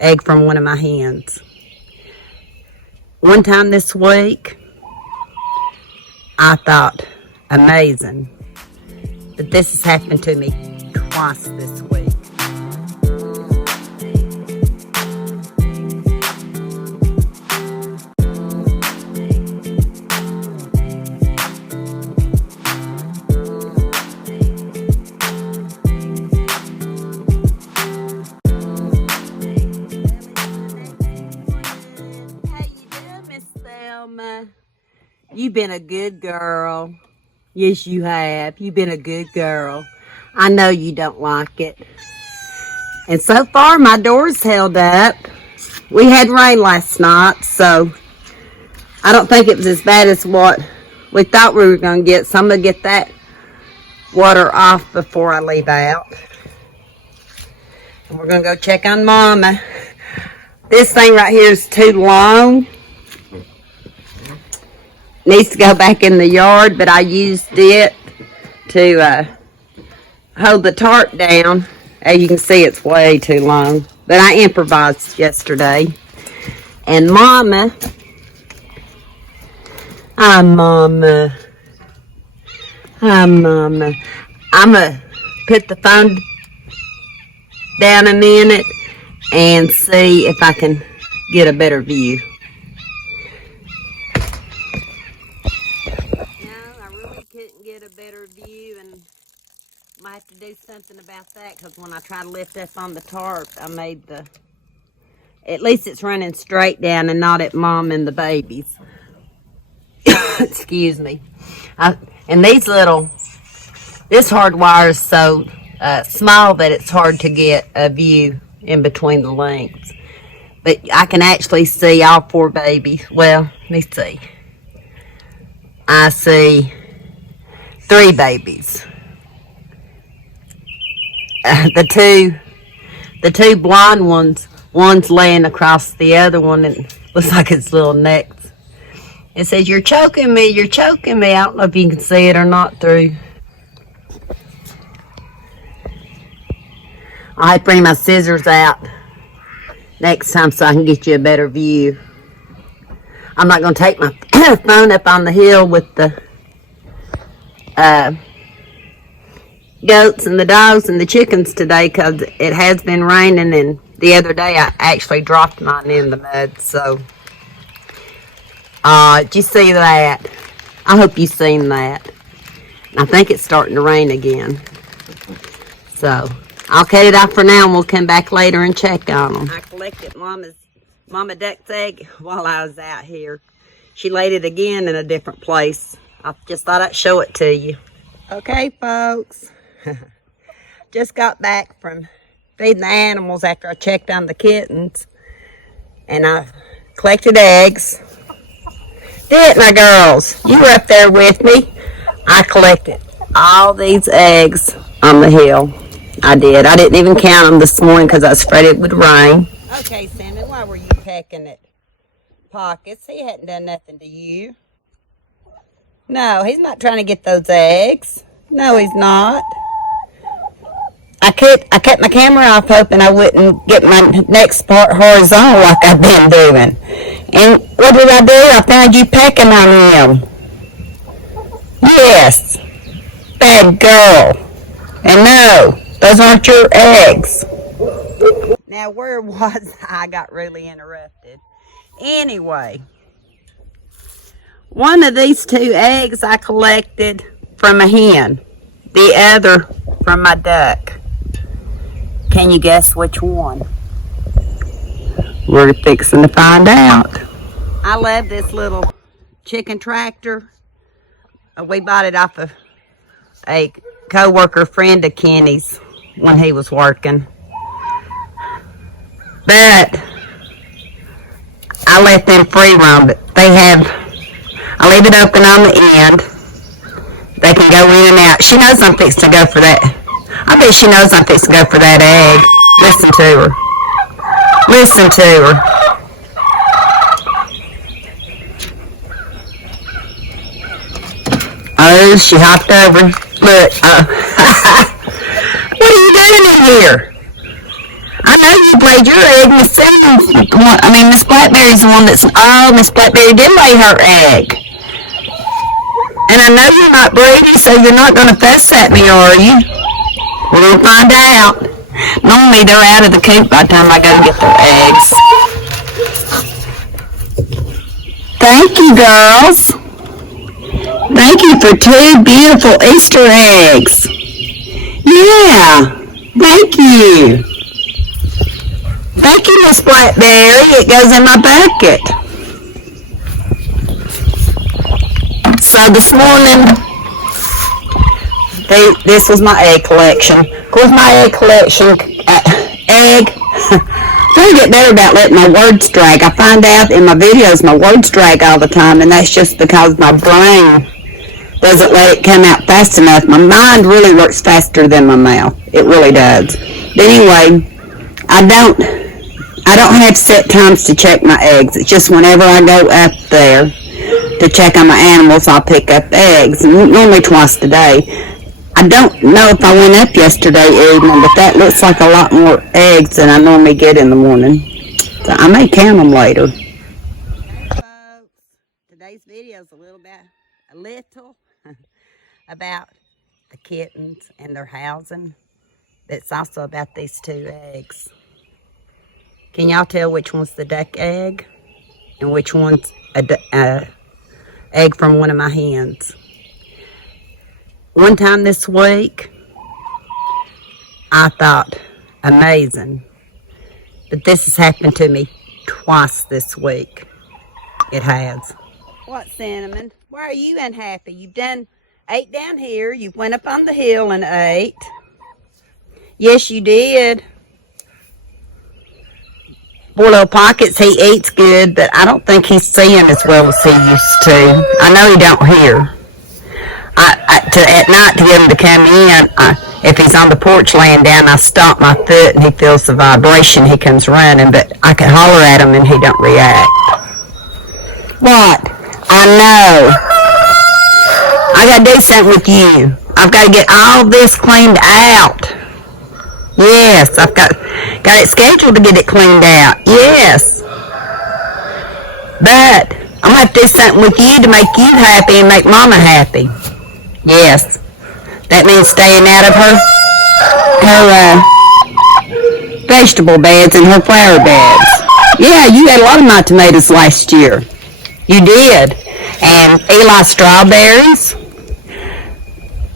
egg from one of my hens. One time this week, I thought, amazing. But this has happened to me twice this week. You've been a good girl. Yes, you have. You've been a good girl. I know you don't like it. And so far, my door's held up. We had rain last night, so I don't think it was as bad as what we thought we were going to get. So I'm going to get that water off before I leave out. And we're going to go check on Mama. This thing right here is too long. Needs to go back in the yard, but I used it to hold the tarp down. As you can see, it's way too long. But I improvised yesterday. And Mama, I'm going to put the phone down a minute and see if I can get a better view. Get a better view, and might have to do something about that, because when I try to lift up on the tarp, I made the, at least it's running straight down and not at Mom and the babies. Excuse me. And this hard wire is so small that it's hard to get a view in between the lengths. But I can actually see all 4 babies. Well, let me see. I see 3 babies. The two blonde ones, one's laying across the other one, and it looks like its little necks. It says, "You're choking me, you're choking me." I don't know if you can see it or not through. I'll have to bring my scissors out next time so I can get you a better view. I'm not going to take my phone up on the hill with the goats and the dogs and the chickens today, because it has been raining, and the other day I actually dropped mine in the mud. So did you see that? I hope you seen that. I think it's starting to rain again, so I'll cut it off for now, and we'll come back later and check on them. I collected Mama Duck's egg while I was out here. She laid it again in a different place. I just thought I'd show it to you. Okay, folks. Just got back from feeding the animals after I checked on the kittens. And I collected eggs. Didn't I, girls? You were up there with me. I collected all these eggs on the hill. I did. I didn't even count them this morning because I was afraid it would rain. Okay, Sammy, why were you pecking at Pockets? He hadn't done nothing to you. No, he's not trying to get those eggs. No, he's not. I cut my camera off hoping I wouldn't get my next part horizontal like I've been doing. And what did I do? I found you pecking on him. Yes. Bad girl. And no, those aren't your eggs. Now, where was I? I got really interrupted. Anyway. One of these 2 eggs I collected from a hen. The other from my duck. Can you guess which one? We're fixing to find out. I love this little chicken tractor. We bought it off of a co-worker friend of Kenny's when he was working. But I let them free roam it. I leave it open on the end. They can go in and out. She knows I'm fixing to go for that. I bet she knows I'm fixing to go for that egg. Listen to her. Listen to her. Oh, she hopped over. Look. What are you doing in here? I know you laid your egg. Miss Miss Blackberry's the one that's, oh, Miss Blackberry did lay her egg. And I know you're not Brady, so you're not going to fuss at me, are you? We're going to find out. Normally they're out of the coop by the time I go to get their eggs. Thank you, girls. Thank you for 2 beautiful Easter eggs. Yeah, thank you. Thank you, Miss Blackberry. It goes in my bucket. So this morning, this was my egg collection. Of course, my egg collection, trying to get better about letting my words drag. I find out in my videos my words drag all the time, and that's just because my brain doesn't let it come out fast enough. My mind really works faster than my mouth. It really does. But anyway, I don't have set times to check my eggs. It's just whenever I go up there to check on my animals, I'll pick up eggs, normally twice a day. I don't know if I went up yesterday evening, but that looks like a lot more eggs than I normally get in the morning. So I may count them later. Okay, folks, today's video is a little about the kittens and their housing. It's also about these 2 eggs. Can y'all tell which one's the duck egg and which one's a egg from one of my hens? One time this week, I thought, amazing. But this has happened to me twice this week. It has. What, Cinnamon? Why are you unhappy? You've ate down here. You went up on the hill and ate. Yes, you did. Poor little Pockets, he eats good, but I don't think he's seeing as well as he used to. I know he don't hear. At night to get him to come in, if he's on the porch laying down, I stomp my foot and he feels the vibration, he comes running, but I can holler at him and he don't react. What? I know. I gotta do something with you. I've got to get all this cleaned out. Yes, I've got it scheduled to get it cleaned out. Yes. But I'm going to have to do something with you to make you happy and make Mama happy. Yes. That means staying out of her vegetable beds and her flower beds. Yeah, you had a lot of my tomatoes last year. You did. And Eli strawberries.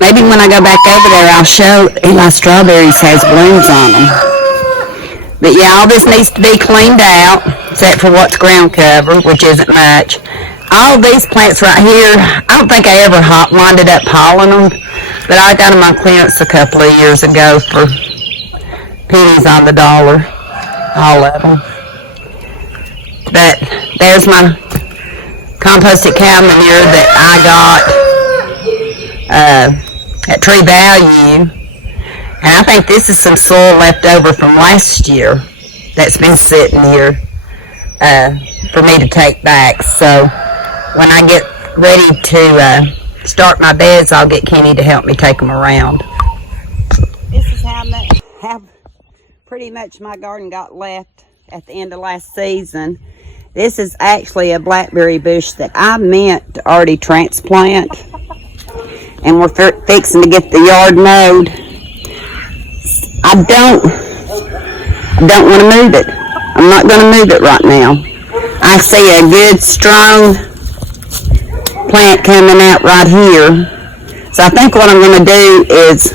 Maybe when I go back over there, I'll show Eli strawberries has blooms on them. But yeah, all this needs to be cleaned out, except for what's ground cover, which isn't much. All these plants right here, I don't think I ever winded up hauling them, but I got them on clearance a couple of years ago for pennies on the dollar, all of them. But there's my composted cow manure that I got at Tree Value. And I think this is some soil left over from last year that's been sitting here for me to take back. So when I get ready to start my beds, I'll get Kenny to help me take them around. This is how pretty much my garden got left at the end of last season. This is actually a blackberry bush that I meant to already transplant. And we're fixing to get the yard mowed. I don't want to move it. I'm not going to move it right now. I see a good strong plant coming out right here. So I think what I'm going to do is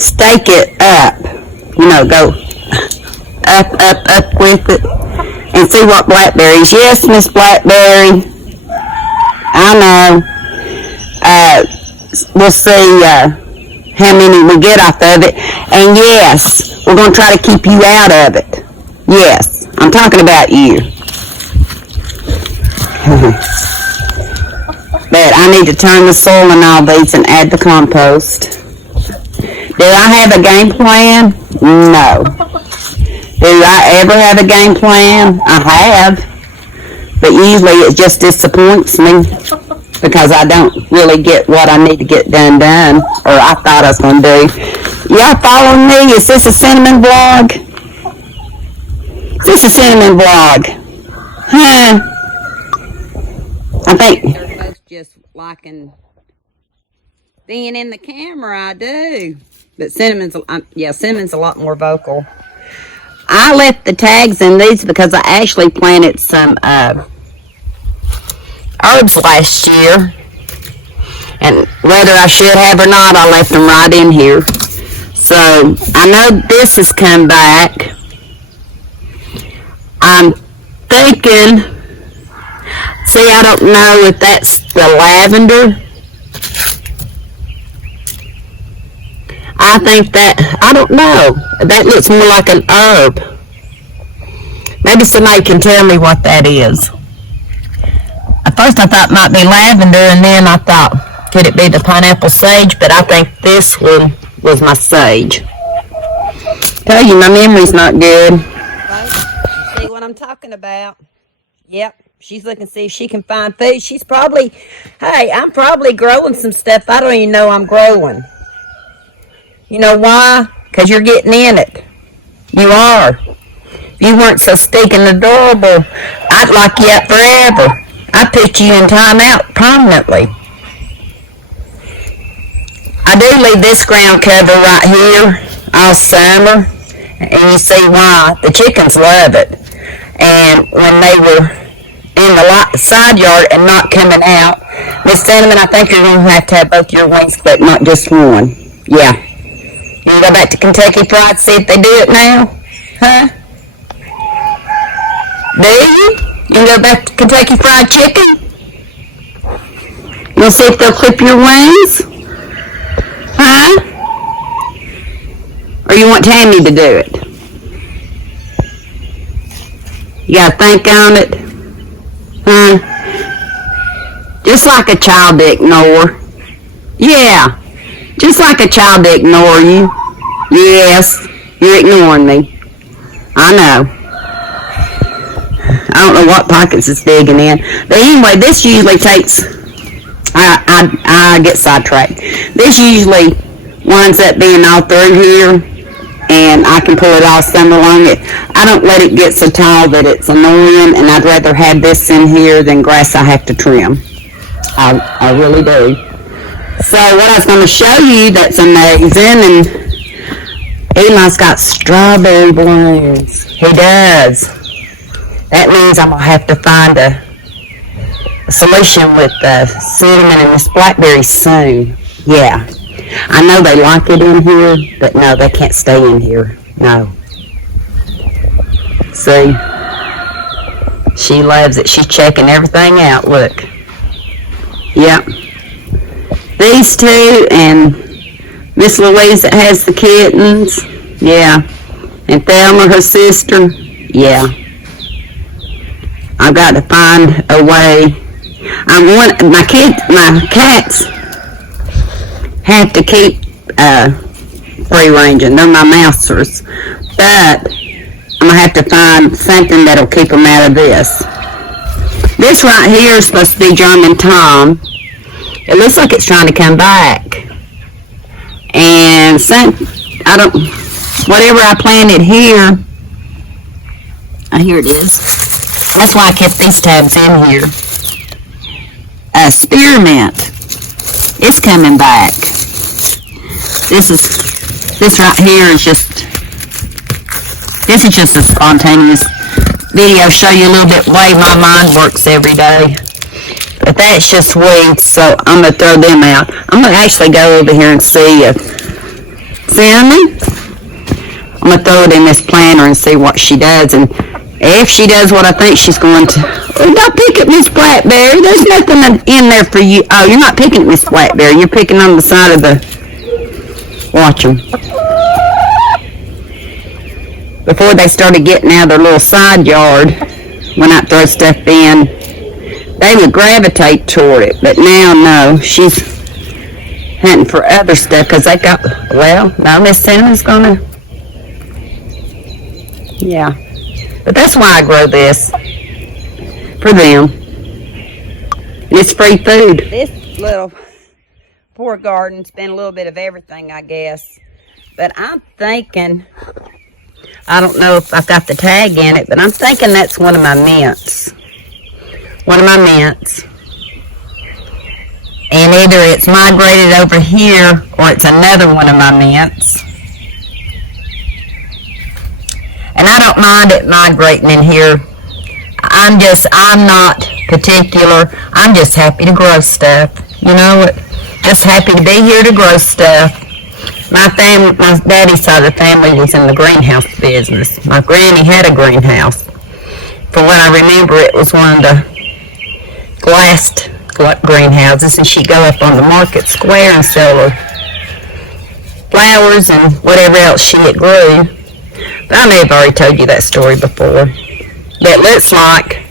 stake it up. You know, go up with it and see what blackberries. Yes, Miss Blackberry. I know. We'll see how many we get off of it. And yes, we're going to try to keep you out of it. Yes, I'm talking about you. But I need to turn the soil in all these and add the compost. Do I have a game plan? No. Do I ever have a game plan? I have. But usually it just disappoints me because I don't really get what I need to get done, or I thought I was going to do. Y'all following me? Is this a cinnamon vlog? It's a cinnamon vlog. Huh? I think they're both just liking being in the camera. I do. But Cinnamon's a lot more vocal. I left the tags in these because I actually planted some herbs last year. And whether I should have or not, I left them right in here. So, I know this has come back. I'm thinking, see, I don't know if that's the lavender. I think that, I don't know. That looks more like an herb. Maybe somebody can tell me what that is. At first I thought it might be lavender, and then I thought, could it be the pineapple sage? But I think this one was my sage. Tell you, my memory's not good. See what I'm talking about? Yep. She's looking to see if she can find food. She's probably, hey, I'm probably growing some stuff I don't even know I'm growing. You know why? Because you're getting in it. You are. If you weren't so stinking adorable, I'd lock you up forever. I'd put you in timeout permanently. I do leave this ground cover right here all summer. And you see why. The chickens love it. And when they were in the side yard and not coming out, Miss Cinnamon, I think you're going to have both your wings clipped, not just one. Yeah. You can go back to Kentucky Fried, see if they do it now? Huh? Do you? You can go back to Kentucky Fried Chicken? You'll see if they'll clip your wings? Huh? Or you want Tammy to do it? You gotta think on it? Huh? Just like a child to ignore. Yeah. Just like a child to ignore you. Yes, you're ignoring me. I know. I don't know what pockets it's digging in. But anyway, this usually takes... I get sidetracked. This usually winds up being all through here. And I can pull it all summer long. I don't let it get so tall that it's annoying. And I'd rather have this in here than grass I have to trim. I really do. So what I was going to show you that's amazing, and Eli's got strawberry blooms. He does. That means I'm going to have to find a solution with cinnamon and this blackberry soon. Yeah. I know they like it in here, but no, they can't stay in here. No. See? She loves it. She's checking everything out. Look. Yep. These two and Miss Louise that has the kittens. Yeah. And Thelma, her sister. Yeah. I've got to find a way. My cats have to keep free ranging. They're my mousers. But I'm going to have to find something that'll keep them out of this. This right here is supposed to be German Tom. It looks like it's trying to come back. And whatever I planted here, here it is. That's why I kept these tabs in here. Spearmint. It's coming back. This right here is just a spontaneous video. Show you a little bit way my mind works every day. But that's just weeds, so I'm going to throw them out. I'm going to actually go over here and see if Cinnamon. I'm going to throw it in this planter and see what she does. And if she does what I think she's going to... Oh, don't pick at Miss Blackberry. There's nothing in there for you. Oh, you're not picking at Miss Blackberry. You're picking on the side of the... Watch them. Before they started getting out of their little side yard, when I throw stuff in, they would gravitate toward it. But now, no. She's hunting for other stuff because they got... Well, now Miss Cinnamon's going to... Yeah. But that's why I grow this. For them. And it's free food. This little poor garden's been a little bit of everything, I guess. But I'm thinking I don't know if I've got the tag in it, but I'm thinking that's one of my mints. One of my mints. And either it's migrated over here or it's another one of my mints. And I don't mind it migrating in here. I'm not particular. I'm just happy to grow stuff. You know, just happy to be here to grow stuff. My daddy's side of the family was in the greenhouse business. My granny had a greenhouse. From what I remember, it was one of the glassed greenhouses, and she'd go up on the market square and sell her flowers and whatever else she had grew. But I may have already told you that story before. But it looks like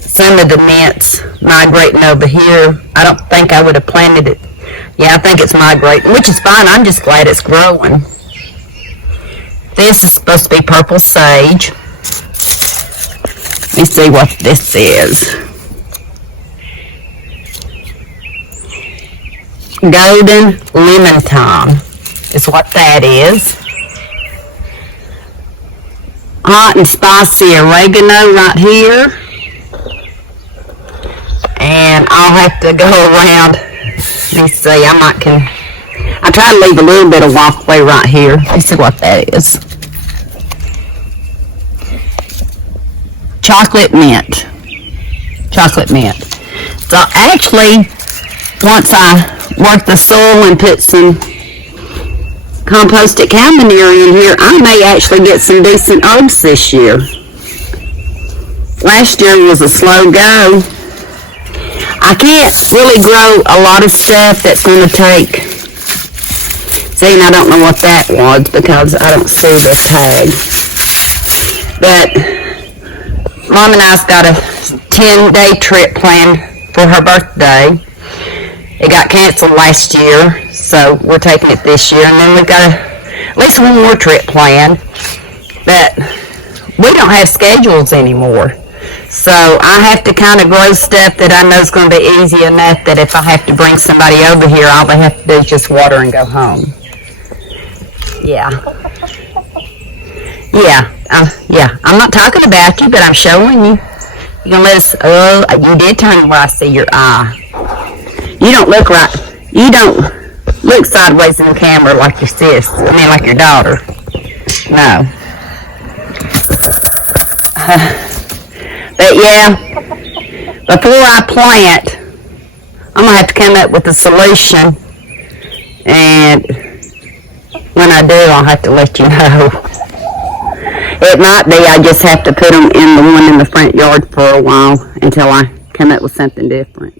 some of the mints migrating over here. I don't think I would have planted it. Yeah, I think it's migrating, which is fine. I'm just glad it's growing. This is supposed to be purple sage. Let me see what this is. Golden lemon thyme is what that is. Hot and spicy oregano right here. And I'll have to go around. Let me see, I try to leave a little bit of walkway right here. Let's see what that is. Chocolate mint. Chocolate mint. So actually, once I work the soil and put some composted cow manure in here, I may actually get some decent herbs this year. Last year was a slow go. I can't really grow a lot of stuff that's going to take. See, and I don't know what that was because I don't see the tag. But Mom and I's got a 10-day trip planned for her birthday. It got canceled last year, so we're taking it this year. And then we've got at least one more trip planned. But we don't have schedules anymore. So I have to kind of grow stuff that I know is going to be easy enough that if I have to bring somebody over here, all they have to do is just water and go home. Yeah. Yeah. I'm not talking about you, but I'm showing you. You gonna let us? Oh, you did turn where I see your eye. You don't look right. You don't look sideways in the camera like your sis. I mean, like your daughter. No. But yeah, before I plant, I'm going to have to come up with a solution. And when I do, I'll have to let you know. It might be I just have to put them in the one in the front yard for a while until I come up with something different.